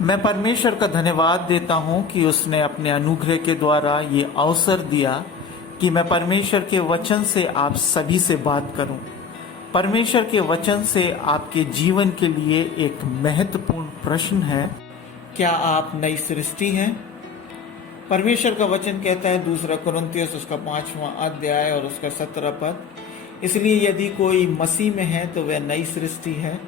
मैं परमेश्वर का धन्यवाद देता हूं कि उसने अपने अनुग्रह के द्वारा ये अवसर दिया कि मैं परमेश्वर के वचन से आप सभी से बात करूं। परमेश्वर के वचन से आपके जीवन के लिए एक महत्वपूर्ण प्रश्न है, क्या आप नई सृष्टि हैं? परमेश्वर का वचन कहता है दूसरा कुरिन्थियों उसका 5वां अध्याय और उसका 17 पद, इसलिए यदि कोई मसीह में है तो वह नई सृष्टि है,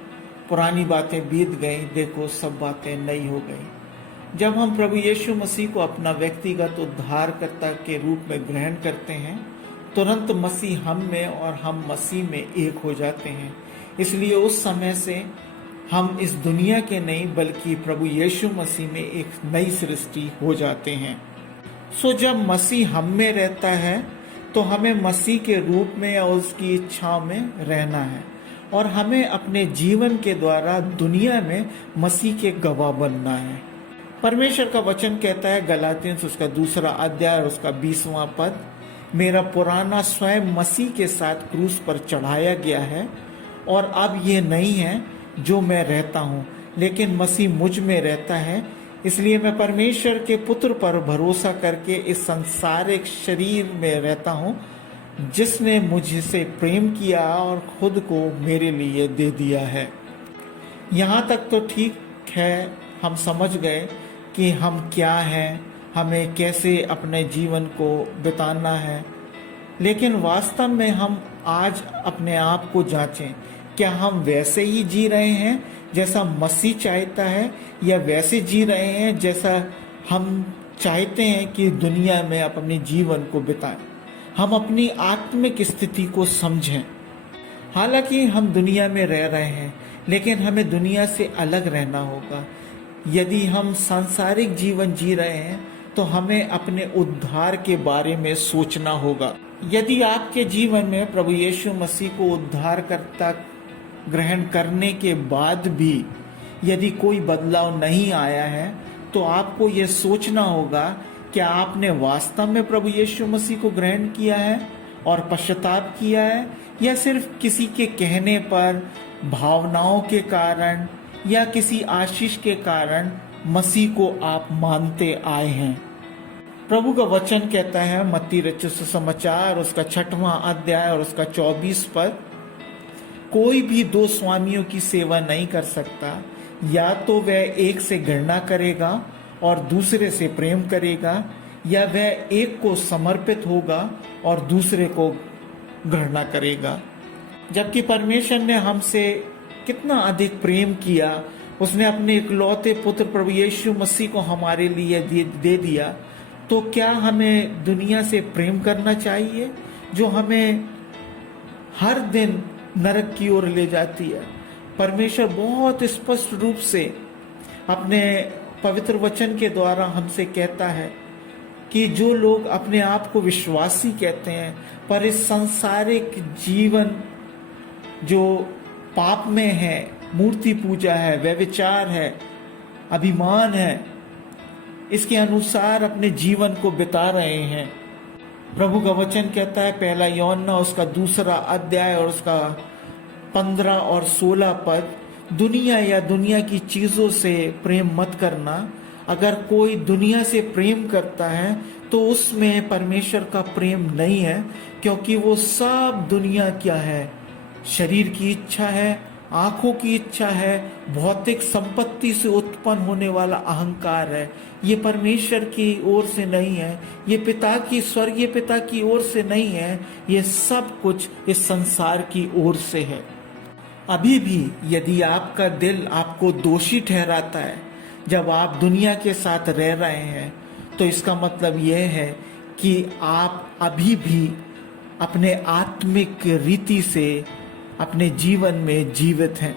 पुरानी बातें बीत गई, देखो सब बातें नई हो गई। जब हम प्रभु यीशु मसीह को अपना व्यक्तिगत उद्धारकर्ता के रूप में ग्रहण करते हैं, तुरंत मसीह हम में और हम मसीह में एक हो जाते हैं। इसलिए उस समय से हम इस दुनिया के नहीं बल्कि प्रभु यीशु मसीह में एक नई सृष्टि हो जाते हैं। जब मसीह हम में रहता है तो हमें मसीह के रूप में या उसकी इच्छाओं में रहना है और हमें अपने जीवन के द्वारा दुनिया में मसीह के गवाह बनना है। परमेश्वर का वचन कहता है गलातियों उसका 2 अध्याय और उसका 20वां पद, मेरा पुराना स्वयं मसीह के साथ क्रूस पर चढ़ाया गया है और अब ये नहीं है जो मैं रहता हूँ, लेकिन मसीह मुझ में रहता है। इसलिए मैं परमेश्वर के पुत्र पर भरोसा करके इस सांसारिक शरीर में रहता हूँ जिसने मुझसे प्रेम किया और खुद को मेरे लिए दे दिया है। यहाँ तक तो ठीक है, हम समझ गए कि हम क्या हैं, हमें कैसे अपने जीवन को बिताना है, लेकिन वास्तव में हम आज अपने आप को जांचें, क्या हम वैसे ही जी रहे हैं जैसा मसीह चाहता है या वैसे जी रहे हैं जैसा हम चाहते हैं कि दुनिया में अपने जीवन को बिताएं। हम अपनी आत्मिक स्थिति को समझें। हालांकि हम दुनिया में रह रहे हैं, लेकिन हमें दुनिया से अलग रहना होगा। यदि हम सांसारिक जीवन जी रहे हैं तो हमें अपने उद्धार के बारे में सोचना होगा। यदि आपके जीवन में प्रभु यीशु मसीह को उद्धारकर्ता ग्रहण करने के बाद भी यदि कोई बदलाव नहीं आया है तो आपको यह सोचना होगा, क्या आपने वास्तव में प्रभु यीशु मसीह को ग्रहण किया है और पश्चाताप किया है, या सिर्फ किसी के कहने पर, भावनाओं के कारण या किसी आशीष के कारण मसीह को आप मानते आए हैं। प्रभु का वचन कहता है मत्ती रचित सुसमाचार उसका 6वां अध्याय और उसका 24 पद, कोई भी 2 स्वामियों की सेवा नहीं कर सकता, या तो वह एक से घृणा करेगा और दूसरे से प्रेम करेगा, या वह एक को समर्पित होगा और दूसरे को घृणा करेगा। जबकि परमेश्वर ने हमसे कितना अधिक प्रेम किया, उसने अपने इकलौते पुत्र प्रभु यीशु मसीह को हमारे लिए दे दिया, तो क्या हमें दुनिया से प्रेम करना चाहिए जो हमें हर दिन नरक की ओर ले जाती है? परमेश्वर बहुत स्पष्ट रूप से अपने पवित्र वचन के द्वारा हमसे कहता है कि जो लोग अपने आप को विश्वासी कहते हैं पर इस सांसारिक जीवन जो पाप में है, मूर्ति पूजा है, व्यभिचार है, अभिमान है, इसके अनुसार अपने जीवन को बिता रहे हैं। प्रभु का वचन कहता है 1 यूहन्ना उसका 2 अध्याय और उसका 15 और 16 पद, दुनिया या दुनिया की चीजों से प्रेम मत करना। अगर कोई दुनिया से प्रेम करता है तो उसमें परमेश्वर का प्रेम नहीं है, क्योंकि वो सब दुनिया क्या है, शरीर की इच्छा है, आंखों की इच्छा है, भौतिक संपत्ति से उत्पन्न होने वाला अहंकार है। ये परमेश्वर की ओर से नहीं है, ये पिता की, स्वर्गीय पिता की ओर से नहीं है, ये सब कुछ इस संसार की ओर से है। अभी भी यदि आपका दिल आपको दोषी ठहराता है जब आप दुनिया के साथ रह रहे हैं, तो इसका मतलब यह है कि आप अभी भी अपने आत्मिक रीति से अपने जीवन में जीवित हैं।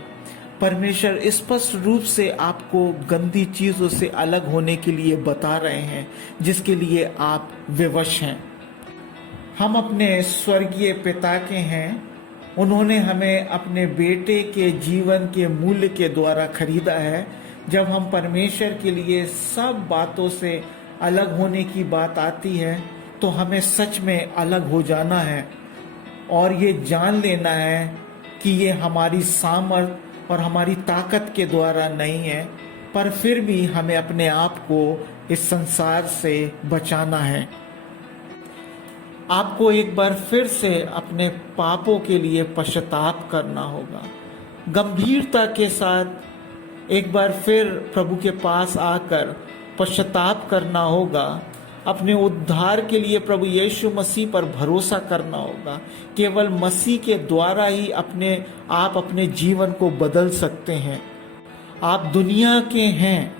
परमेश्वर स्पष्ट रूप से आपको गंदी चीजों से अलग होने के लिए बता रहे हैं, जिसके लिए आप विवश हैं। हम अपने स्वर्गीय पिता के हैं, उन्होंने हमें अपने बेटे के जीवन के मूल्य के द्वारा खरीदा है। जब हम परमेश्वर के लिए सब बातों से अलग होने की बात आती है तो हमें सच में अलग हो जाना है और ये जान लेना है कि ये हमारी सामर्थ और हमारी ताकत के द्वारा नहीं है, पर फिर भी हमें अपने आप को इस संसार से बचाना है। आपको एक बार फिर से अपने पापों के लिए पश्चाताप करना होगा। गंभीरता के साथ एक बार फिर प्रभु के पास आकर पश्चाताप करना होगा। अपने उद्धार के लिए प्रभु यीशु मसीह पर भरोसा करना होगा। केवल मसीह के द्वारा ही आप अपने जीवन को बदल सकते हैं। आप दुनिया के हैं,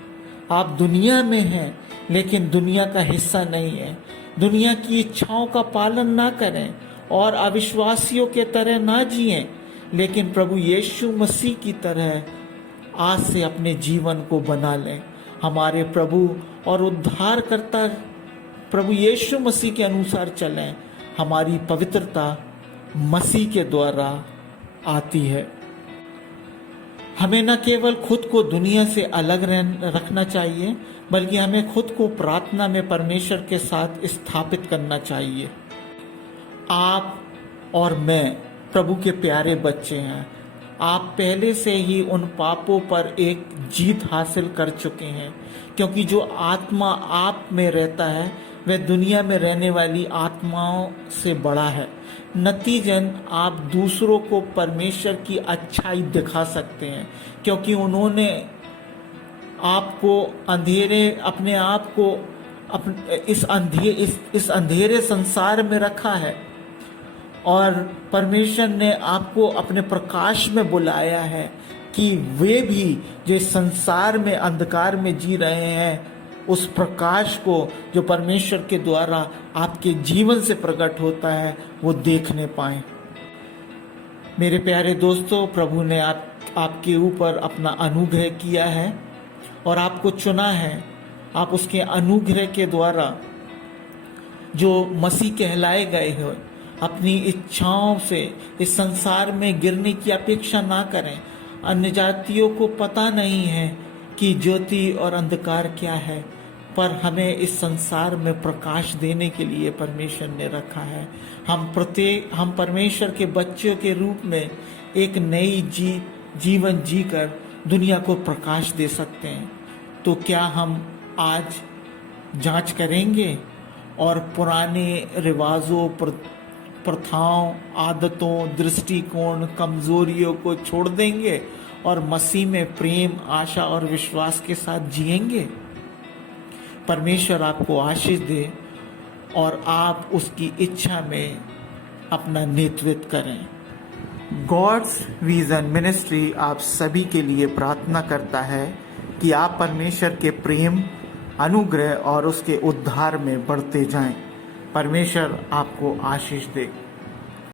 आप दुनिया में हैं, लेकिन दुनिया का हिस्सा नहीं है। दुनिया की इच्छाओं का पालन ना करें और अविश्वासियों के तरह ना जिएं, लेकिन प्रभु यीशु मसीह की तरह आज से अपने जीवन को बना लें। हमारे प्रभु और उद्धारकर्ता प्रभु यीशु मसीह के अनुसार चलें। हमारी पवित्रता मसीह के द्वारा आती है। हमें न केवल खुद को दुनिया से अलग रखना चाहिए, बल्कि हमें खुद को प्रार्थना में परमेश्वर के साथ स्थापित करना चाहिए। आप और मैं प्रभु के प्यारे बच्चे हैं। आप पहले से ही उन पापों पर एक जीत हासिल कर चुके हैं, क्योंकि जो आत्मा आप में रहता है वह दुनिया में रहने वाली आत्माओं से बड़ा है। नतीजन आप दूसरों को परमेश्वर की अच्छाई दिखा सकते हैं, क्योंकि उन्होंने आपको अपने आप को इस अंधेरे संसार में रखा है, और परमेश्वर ने आपको अपने प्रकाश में बुलाया है कि वे भी जो इस संसार में अंधकार में जी रहे हैं, उस प्रकाश को जो परमेश्वर के द्वारा आपके जीवन से प्रकट होता है वो देखने पाएं। मेरे प्यारे दोस्तों, प्रभु ने आपके ऊपर अपना अनुग्रह किया है और आपको चुना है। आप उसके अनुग्रह के द्वारा जो मसीह कहलाए गए हो, अपनी इच्छाओं से इस संसार में गिरने की अपेक्षा ना करें। अन्य जातियों को पता नहीं है कि ज्योति और अंधकार क्या है, पर हमें इस संसार में प्रकाश देने के लिए परमेश्वर ने रखा है। हम परमेश्वर के बच्चों के रूप में एक नई जीवन जीकर दुनिया को प्रकाश दे सकते हैं। तो क्या हम आज जांच करेंगे और पुराने रिवाजों, प्रथाओं, आदतों, दृष्टिकोण, कमजोरियों को छोड़ देंगे और मसीह में प्रेम, आशा और विश्वास के साथ जिएंगे? परमेश्वर आपको आशीष दे और आप उसकी इच्छा में अपना नेतृत्व करें। गॉड्स विजन मिनिस्ट्री आप सभी के लिए प्रार्थना करता है कि आप परमेश्वर के प्रेम, अनुग्रह और उसके उद्धार में बढ़ते जाएं। परमेश्वर आपको आशीष दे।